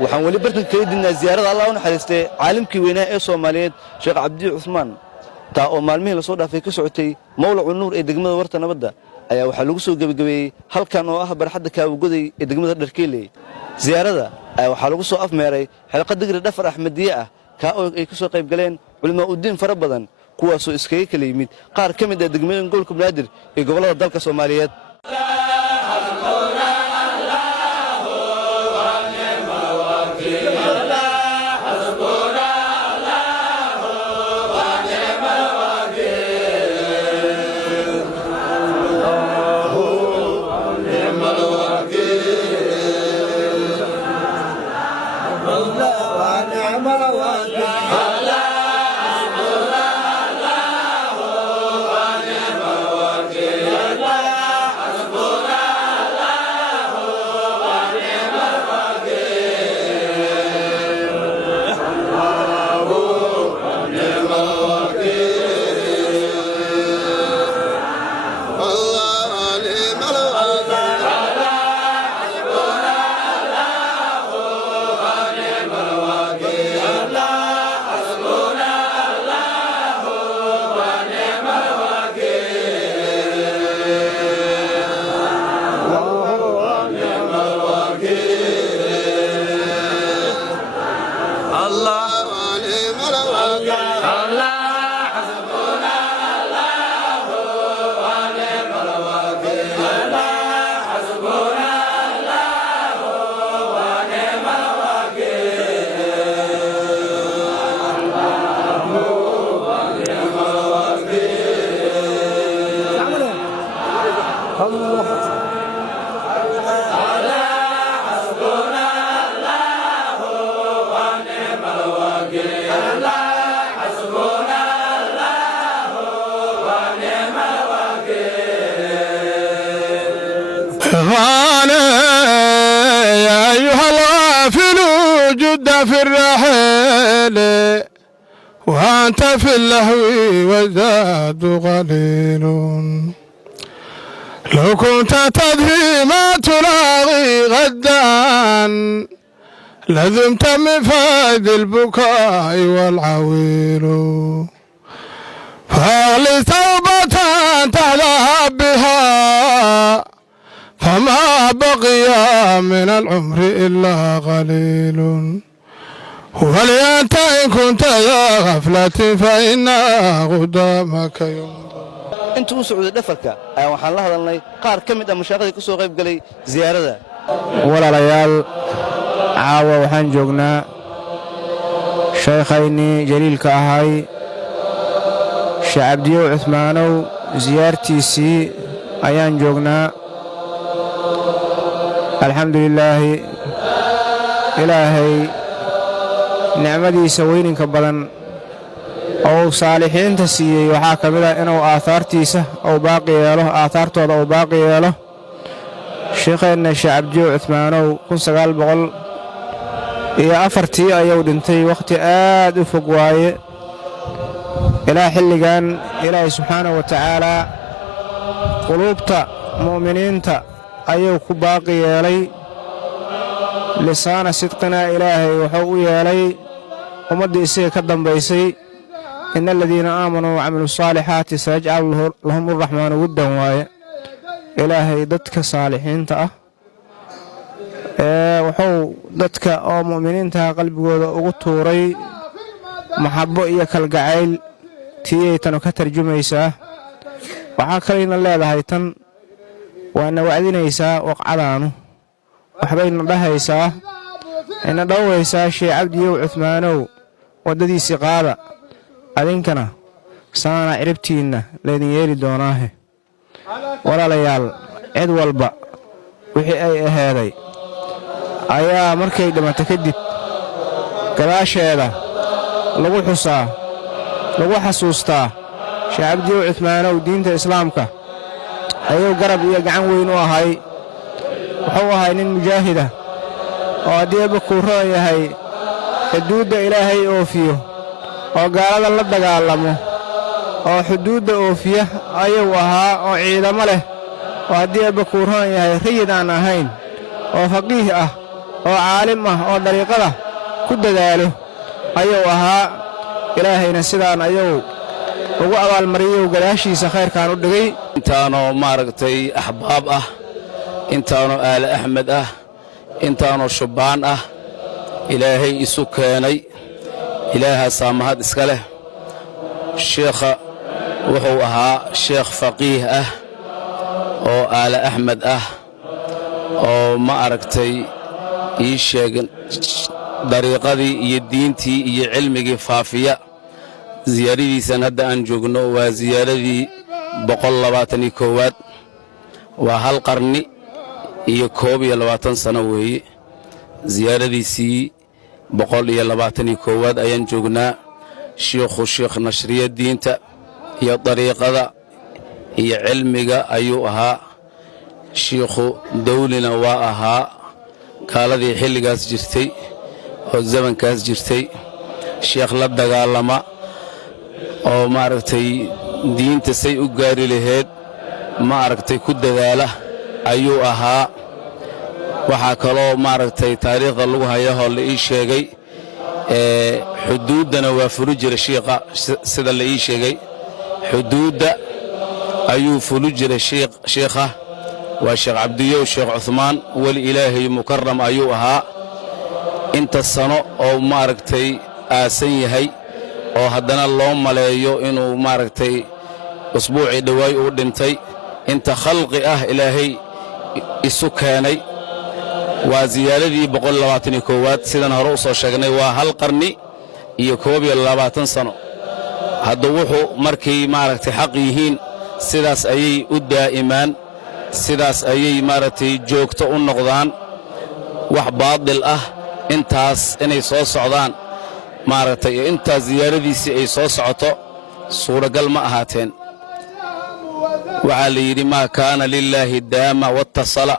waxaan wali bartan kaga dinaa ziyaarada Allah u naxariistay caalimkii weynaa ee Soomaaliyeed Sheekh Cabdi Cusmaan taa oo maalmihii la soo dhaafay ka socotay Mawlacu Nuur ee degmada Warta Nabadda ayaa waxa lagu soo gabagabeeyay halkan oo ah barxadda Kaabugoday ee degmada Dharkeeley ziyaarada ayaa waxa lagu soo afmeeray xilqa digri dhafar Axmediye ah ka oo ay ka soo qayb galeen culimo u diin fara badan kuwaasoo iskaga kala yimid qaar ka mid ah degmooyinka gobolka Banaadir ee gobolada dalka Soomaaliyeed يا أيها الغافل جد في الرحيل وأنت في اللهو والزاد قليل لو كنت تدري ما تلاغي غدا لذمت من فائد البكاء والعويل فاغلي توبة تذهب بها فما بقي من العمر إلا قليل ولأنت إن كنت ذا غفلة فإن قدامك يوم intuu socday dhafarka ayaa waxaan la hadalnay qaar ka mid ah mashaaqada ka soo qayb galay ziyaarada walaalayaal caawa waxaan joognaa sheekhaynii jaliilka ahay Sheekh Cabdi Cusmaanow ziyaartiisii ayaan joognaa alxamdulillaah ilaahay nicmadiisa weyninka badan oo saalixiinta siiyay waxaa ka mid ah inuu aahaartiisa oo baaqi yeelo aahaartooda oo baaqi yeelo sheekheena Sheekh Cabdi Cusmaanow 1904 ayuu dhintay waqti aad u fog waaye ilaa xilligan ilaahay subxaanahu wa tacaala quluubta mu'miniinta ayuu ku baaqi yeelay lisaana sidqina ilaahay wuxuu u yeelay ummaddii isaga ka dambaysay إن الذين آمنوا وعملوا الصالحات سيجعل لهم الرحمن ودا وايا إلهي دتك صالحين تا وحو دتك أو مؤمنين تا قلبي وغطوري محبو إياك القعيل تيي تنو كترجميسا وحاكرين الله بهايتن وأن وعدينيسا وقعدانو وحبين بهايسا إن دويسا شي عبدي وعثمانو وددي سقالة adinkana saana ciribtiinna leedin yeeli doonaahe walaalayaal cid walba wixii ay aheeday ayaa markay dhimato kadib gadaasheeda lagu xusaa lagu xasuustaa sheekh cabdiyow cuhmaanow diinta islaamka ayuu garab iyo gacan weyn u ahay. wuxuu ahay nin mujaahida oo haddii eebba kuu roon yahay xuduudda ilaahay oofiyo oo gaalada la dagaalamo oo xuduudda oofiya ayuu ahaa oo ciidamo leh oo haddii eebba kuu roon yahay rayid aan ahayn oo faqiih ah oo caalim ah oo dariiqada ku dadaalo ayuu ahaa. ilaahayna sidaan ayuu ugu abaalmariyow gadaashiisa khayrkaan u dhigay. intaanoo maaragtay axbaab ah, intaanoo aale axmed ah, intaanoo shubbaan ah, ilaahay isu keenay. ilaahaasaa mahad iska leh. sheekha wuxuu ahaa sheekh faqiih ah oo aale axmed ah oo ma aragtay ii sheegin dariiqadii iyo diintii iyo cilmigii faafiya. ziyaaradiisan hadda aan joogno waa ziyaaradii 121aad. waa hal qarni iyo 21 sano weeye. ziyaaradiisii 121aad ayaan joognaa. shiikhu sheekh nashriya diinta iyo dariiqada iyo cilmiga ayuu ahaa. shiikhu dawlina waa ahaa gaaladii xilligaas jirtay oo zamankaas jirtay. sheekh la dagaalama oo maaragtay diinta say u gaari lahayd maaragtay ku dadaala ayuu ahaa. waxaa kaloo maaragtay taariikhda lagu hayahoo la ii sheegay xuduuddana waa fuli jiray shiikha sida la ii sheegay. xuduudda ayuu fuli jiray shiikha. waa sheekh cabdiyow sheekh cuhmaan weli ilaahay mukarram ayuu ahaa. inta sano oo maaragtay aasan yahay oo haddana loo maleeyo inuu maaragtay usbuucii dhowaay uu dhintay. inta khalqi ah ilaahay isu keenay. waa ziyaaradii 121aad sidan hore u soo sheegnay. waa hal qarni iyo 21 sano. hadda wuxuu markay maaragtay xaq yihiin sidaas ayay u daa'imaan, sidaas ayay maaragtay joogto u noqdaan. wax baadil ah intaas inay soo socdaan maaragtay iyo intaas ziyaaradiisii ay soo socoto suuragal ma ahaateen. waxaa la yidhi maa kaana lilaahi daama wattasala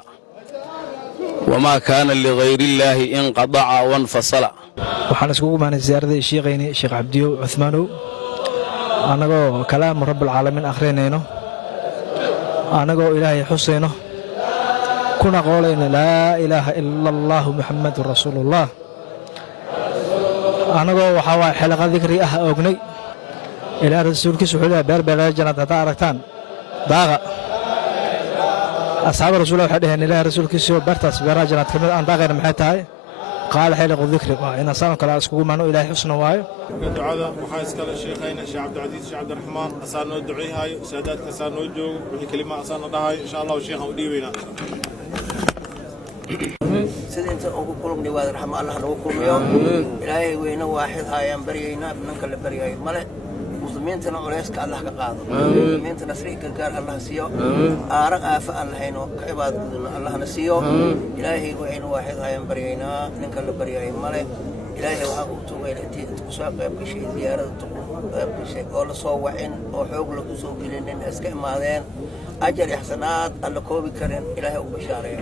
wamaa kaana lighayrillaahi inqadaca wanfasala. waxaan iskugu imaanay ziyaaradii shiikhayni sheekh cabdiyow cuhmaanow annagoo kalaamu rabbilcaalamiin akhrinayno, annagoo ilaahay xusayno, kuna qoolayno laa ilaaha ila allaahu muxammadun rasuulullaah. annagoo waxaa waay xelaqa dikri ah oognay. ilaah rasuulkiisa wuxuu leeyahay beerbeelaya jannaad haddaa aragtaan daaqa. asxaaba rasuullah waxay dhaheen ilaah rasuulkiisa beertaas beeraha jannaad ka mid aan daaqayna maxay tahay? qaala xeliqu dikri. waa inaan saan kale iskugu imaano ilaahay xusna waayo. ducada waxaa iskale sheekhayna sheekh cabdicasiis sheekh cabdiraxmaan asaa noo duceeyhaayo, saadaadka asaa noo joogo, wixii kelima asaana dhahayo. insha allahu sheekhaan u dhiibaynaa. sida inta ugu kulmnay waad raxmo allah nagu kulmiyo. ilaahay weyne waaxid haayaan baryaynaa, ninka la baryayo male. muslimiintana culayska allah ka qaado, muslimiinta nasri gargaar allah siiyo, aarag aafa aan lahayno ka cibaado gudubno allahna siiyo. ilaahay weyne waaxid haayaan baryaynaa, ninka la baryayo male. ilaahay waxaa u tugayna intii inta ku soo qayb gashay diyaarada qayb gashay oo la soo wacin oo xoog lagu soo gelinin iska imaadeen ajar ixsanaad alla koobi karin ilaahay u bashaareeyo.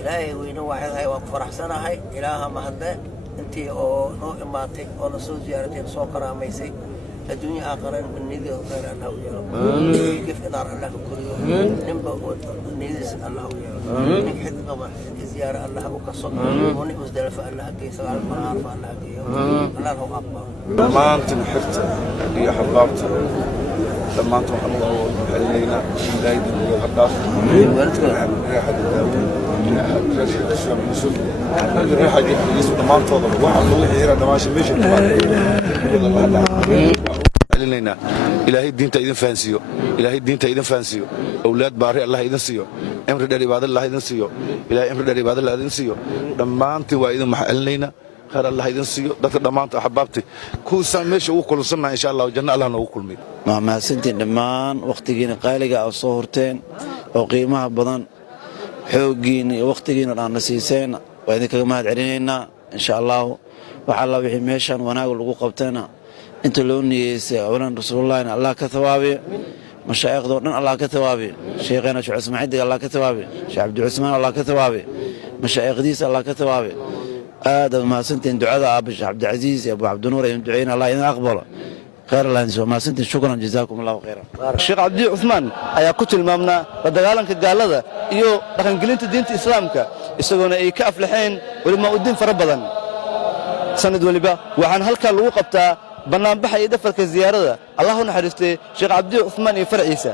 ilaahay weyne waaxid haay waan ku faraxsanahay. ilaaha mahadle intii oo noo imaatay oo na soo ziyaaratay soo karaamaysay adduunya aakhiran niyadooda khayr allah u yeelo. gef inaar allah ka koriyo, ninba niyadiisa allah u yeelo. nin xid qaba ziyaara allah u kaso, oo nin musdalafa allah geeyo, sagaal maraarfa allah geeyo. allah ha u aqbalo. dhammaantin xirta iyo xabaabta dhammaanta waxaan ugu celinaynaa ilaahay dambiga ha dhaaf. dhammaantoodaba wax alla wixii yara dhamaasha meesha celinaynaa. ilaahay diinta idin fahansiiyo, ilaahay diinta idin fahansiiyo. awlaad baari allah idin siiyo, cimri dheer ibaado allah idin siiyo, ilaahay cimri dheer ibaado allah idin siiyo. dhammaantiin waa idin maxaa celinaynaa. khayr allah idin siiyo. dadka dhammaanta axbaabti kuusaan meesha ugu kulunsannaha insha allah janno allah noogu kulmiyo. waa mahadsantiin dhammaan wakhtigiina qaaliga oo soo horteen oo qiimaha badan xooggiina iyo wakhtigiina dhaanna siiseen waa idinkaga mahad celinaynaa insha allahu. waxa la wixii meeshan wanaag lagu qabtayna inta loo niyeysay awlan rasuulullahina Allah ka thawaabiyo mashaayikhdo dhan Allah ka thawaabiyo sheekhana Sheekh Ismaaciil Dig Allah ka thawaabiyo Sheekh Abdi Usmaan Allah ka thawaabiyo mashaayikhdiisa Allah ka thawaabiyo aad ma santeen ducada Abu Abdi Aziz iyo Abu Abdi Nuur ay duceeyna Allah idin aqbalo khayr Allah insoo ma santeen shukran jazaakum Allah khayran Sheekh Abdi Usmaan ayaa ku tilmaamna la dagaalanka gaalada iyo dhaqangelinta diinta islaamka isagoona ay ka aflaxeen culimo u diin fara badan sanad waliba waxaan halka lagu qabtaa banaanbaxa iyo dhafarka ziyaarada Allah u naxariistay Sheekh Abdi Usmaan iyo farciisa